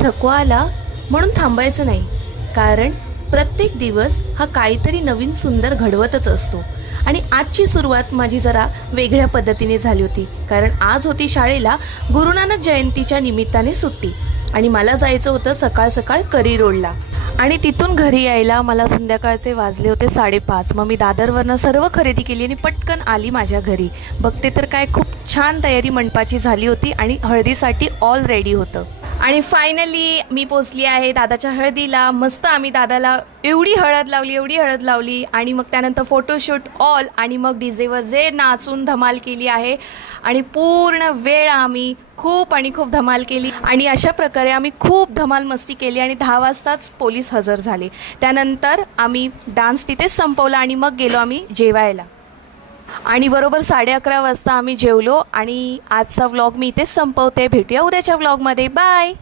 थकवा आला म्हणून थांबायचं नाही, कारण प्रत्येक दिवस हा काहीतरी नवीन सुंदर घडवतच असतो. आणि आजची सुरुवात माझी जरा वेगळ्या पद्धतीने झाली होती, कारण आज होती शाळेला गुरुनानक जयंतीच्या निमित्ताने सुट्टी आणि मला जायचं होतं सकाळ सकाळ करी रोडला. आणि तिथून घरी यायला मला संध्याकाळचे वाजले होते 5:30. मग मी दादरवरनं सर्व खरेदी केली आणि पटकन आली माझ्या घरी. बघते तर काय खूप छान तयारी मंडपाची झाली होती आणि हळदीसाठी ऑल रेडी होतं. आणि फायनली मी पोचली आहे दादाच्या हळदीला. मस्त आम्ही दादाला एवढी हळद लावली आणि मग त्यानंतर फोटोशूट ऑल, आणि मग डीजेवर जे नाचून धमाल केली आहे आणि पूर्ण वेळ आम्ही खूप धमाल केली. आणि अशा प्रकारे आम्ही खूप धमाल मस्ती केली आणि 10 वाजताच पोलीस हजर झाले. त्यानंतर आम्ही डान्स तिथेच संपवला आणि मग गेलो आम्ही जेवायला. आणि बरोबर 11:30 वाजता आम्ही जेवलो. आणि आजचा व्लॉग मी इथेच संपवते. भेटूया उद्याच्या व्लॉगमध्ये. बाय.